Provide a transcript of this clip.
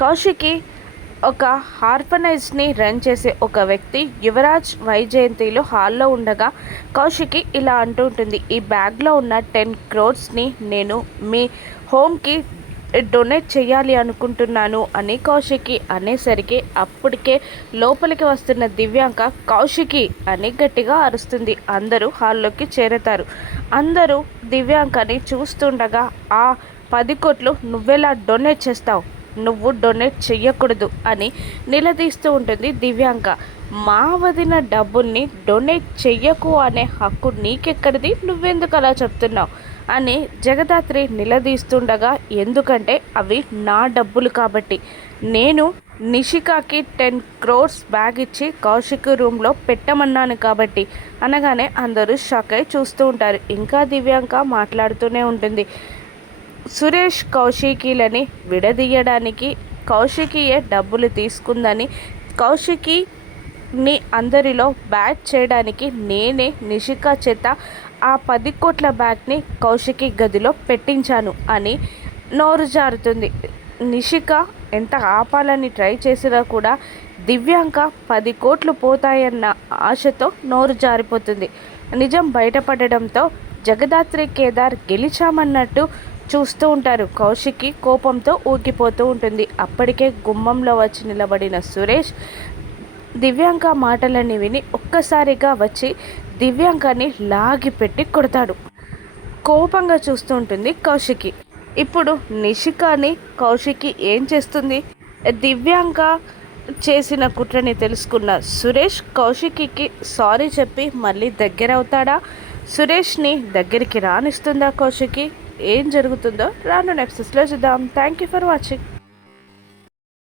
కౌశికి ఒక హార్ఫనైజ్ని రన్ చేసే ఒక వ్యక్తి యువరాజ్ వైజయంతిలో హాల్లో ఉండగా కౌశికి ఇలా అంటూ ఉంటుంది, ఈ బ్యాగ్లో ఉన్న 10 crores నేను మీ హోమ్కి డొనేట్ చేయాలి అనుకుంటున్నాను అని కౌశికి అనేసరికి అప్పటికే లోపలికి వస్తున్న దివ్యాంక కౌశికి అని గట్టిగా అరుస్తుంది. అందరూ హాల్లోకి చేరతారు. అందరూ దివ్యాంకని చూస్తుండగా ఆ 10 కోట్లు నువ్వెలా డొనేట్ చేస్తావు, నువ్వు డొనేట్ చెయ్యకూడదు అని నిలదీస్తూ ఉంటుంది దివ్యాంక. మా వదిన డబ్బుల్ని డొనేట్ చెయ్యకు అనే హక్కు నీకెక్కడిది, నువ్వెందుకు అలా చెప్తున్నావు అని జగదాత్రి నిలదీస్తుండగా, ఎందుకంటే అవి నా డబ్బులు కాబట్టి, నేను నిషికాకి 10 crores బ్యాగ్ ఇచ్చి కౌశిక్ రూమ్లో పెట్టమన్నాను కాబట్టి అనగానే అందరూ షాక్ అయి చూస్తూ ఉంటారు. ఇంకా దివ్యాంక మాట్లాడుతూనే ఉంటుంది. సురేష్ కౌశికీలని విడదీయడానికి కౌశికియే డబ్బులు తీసుకుందని, కౌశికిని అందరిలో బ్యాట్ చేయడానికి నేనే నిషికా చేత ఆ 10 కోట్ల బ్యాగ్ని కౌశికి గదిలో పెట్టించాను అని నోరు జారుతుంది. నిషిక ఎంత ఆపాలని ట్రై చేసినా కూడా దివ్యాంక 10 కోట్లు పోతాయన్న ఆశతో నోరు జారిపోతుంది. నిజం బయటపడడంతో జగదాత్రి కేదార్ గెలిచామన్నట్టు చూస్తూ ఉంటారు. కౌశికి కోపంతో ఊగిపోతూ ఉంటుంది. అప్పటికే గుమ్మంలో వచ్చి నిలబడిన సురేష్ దివ్యాంక మాటలని విని ఒక్కసారిగా వచ్చి దివ్యాంకని లాగిపెట్టి కొడతాడు. కోపంగా చూస్తూ ఉంటుంది కౌశికి. ఇప్పుడు నిషికాని కౌశికి ఏం చేస్తుంది? దివ్యాంక చేసిన కుట్రని తెలుసుకున్న సురేష్ కౌశికి సారీ చెప్పి మళ్ళీ దగ్గరవుతాడా? సురేష్ని దగ్గరికి రానిస్తుందా కౌశికి? ఏం జరుగుతుందో రాను నెక్స్ట్లో చూద్దాం. Thank you for watching.